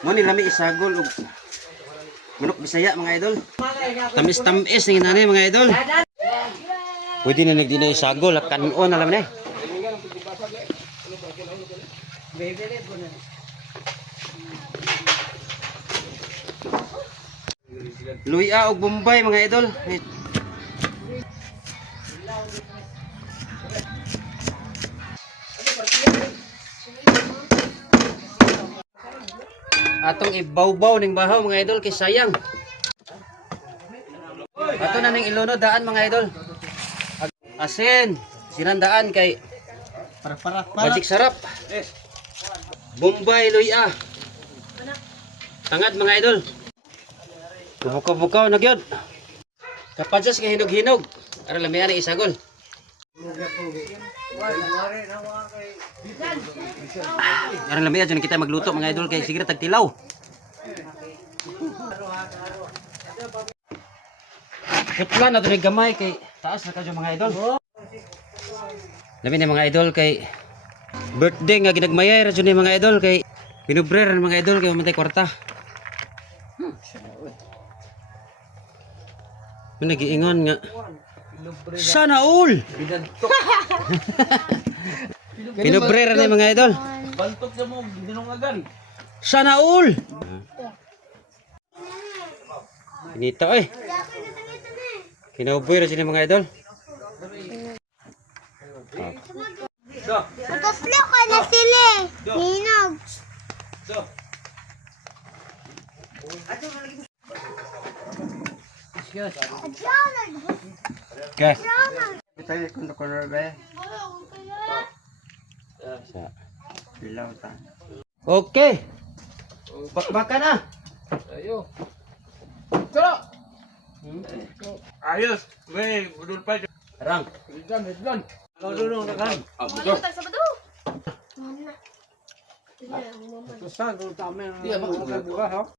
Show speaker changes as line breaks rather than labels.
Mo ni lami isagol ug manok bisaya mga idol. Tamis tamis ni nani mga idol. Pwede na nagdi na isagol at kanon na laman eh. Luya og Bombay mga idol. Atong ibawbaw ning bahaw mga idol kay sayang. Ato na ning ilono daan mga idol. Asin, sinandaan kay
Para para para.
Magic sarap. Bombay luya. Tangad mga idol. Bubukaw-bukaw na gyud. Kapadyas kay hinog-hinog. Ara lamian isagol. Ara lamian dyan kita magluto mga idol kay sige tagtilaw. Putla na ito gamay kay taas na kadyo mga idol. Labi ni mga idol kay birthday nga ginagmayay ra ni mga idol kay pinubrer ang mga idol kay matay kwarta. May nagiingon nga sana all. Pinubrer ni mga idol.
Baltok na mo dinungagan.
Sana all. Pinito eh. Kinauboy ra jud ni mga idol.
Magka-flow ka na sila eh. Hinog.
Okay.
Tayo kuno kuno ba?
Sa-
Bilaw ta.
Okay. Bakbaka na.
Ayo. Tara. Ayos. May budol pa.
Rang.
Hidlan, hidlan. Ako dulong na kan. Tusan, kung tama yung mga buka, ha?